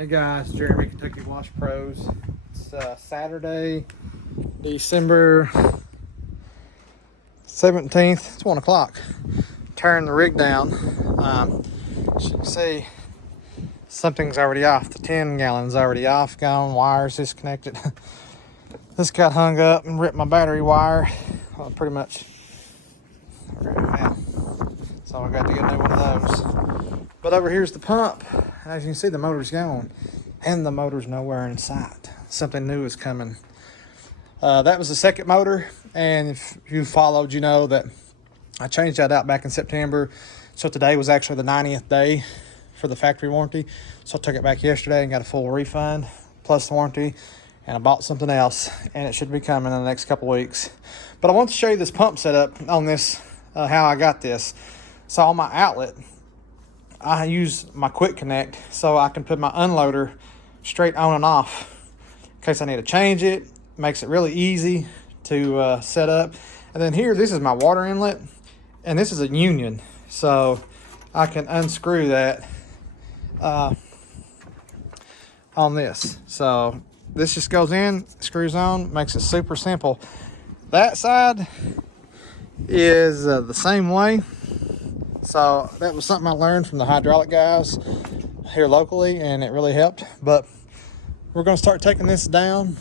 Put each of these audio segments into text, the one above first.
Hey guys, Jeremy, Kentucky Wash Pros. It's Saturday, December 17th. It's 1 o'clock. Turn the rig down. As you can see, something's already off. The 10 gallon's already off, gone, wires disconnected. This got hung up and ripped my battery wire. Well, pretty much. Yeah. So I got to get a new one of those. But over here's the pump. As you can see, the motor's gone. And the motor's nowhere in sight. Something new is coming. That was the second motor. And if you followed, you know that I changed that out back in September. So today was actually the 90th day for the factory warranty. So I took it back yesterday and got a full refund plus the warranty. And I bought something else. And it should be coming in the next couple weeks. But I want to show you this pump setup on this, how I got this. So on my outlet, I use my quick connect so I can put my unloader straight on and off in case I need to change it. Makes it really easy to set up. And then here, this is my water inlet, and this is a union, so I can unscrew that on this. So this just goes in, screws on, makes it super simple. That side is the same way. So that was something I learned from the hydraulic guys here locally, and it really helped. But we're going to start taking this down.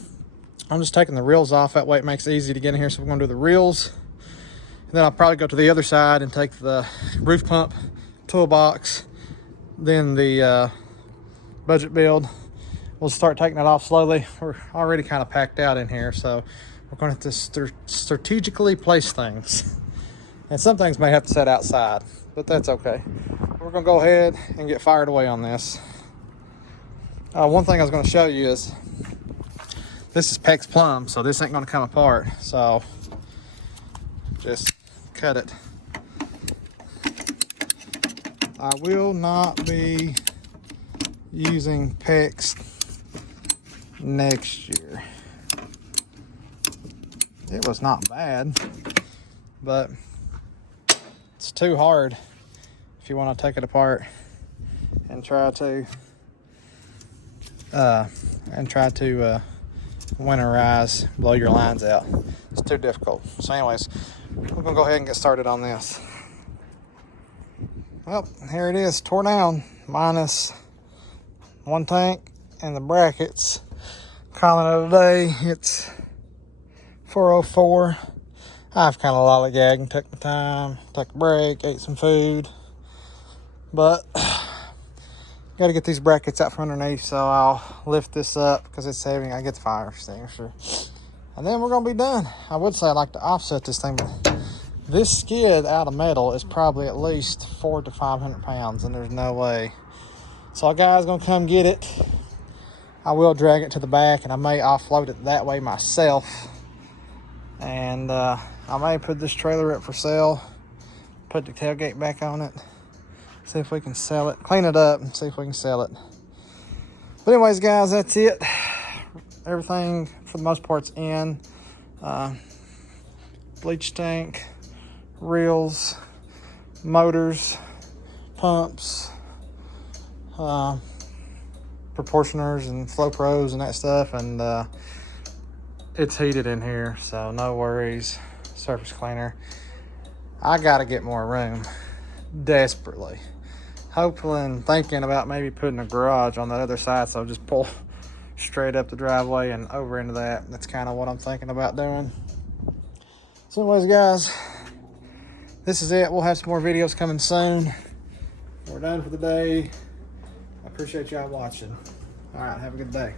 I'm just taking the reels off. That way it makes it easy to get in here. So we're going to do the reels. And then I'll probably go to the other side and take the roof pump toolbox. Then the budget build. We'll start taking it off slowly. We're already kind of packed out in here. So we're going to have to strategically place things. And some things may have to set outside, but that's okay. We're gonna go ahead and get fired away on this. One thing I was gonna show you is, this is PEX plumb, so this ain't gonna come apart. So just cut it. I will not be using PEX next year. It was not bad, but it's too hard if you want to take it apart and try to winterize, blow your lines out. It's too difficult. So anyways, we're gonna go ahead and get started on this. Well, here it is, tore down, minus one tank and the brackets. Calling it a day. It's 4:04. I've kind of lollygagged, took my time, took a break, ate some food. But got to get these brackets out from underneath, so I'll lift this up because it's heavy. I get the fire extinguisher. And then we're going to be done. I would say I'd like to offset this thing, but this skid out of metal is probably at least 400 to 500 pounds, and there's no way. So a guy's going to come get it. I will drag it to the back, and I may offload it that way myself. And I may put this trailer up for sale, put the tailgate back on it, see if we can sell it, clean it up and see if we can sell it. But anyways, guys, that's it. Everything for the most part's in. Bleach tank, reels, motors, pumps, proportioners and flow pros and that stuff. And it's heated in here, so no worries. Surface cleaner. I gotta get more room, desperately. Hopefully and thinking about maybe putting a garage on the other side, so I'll just pull straight up the driveway and over into that. That's kind of what I'm thinking about doing. So anyways, guys, this is it. We'll have some more videos coming soon. We're done for the day. I appreciate y'all watching. All right, have a good day.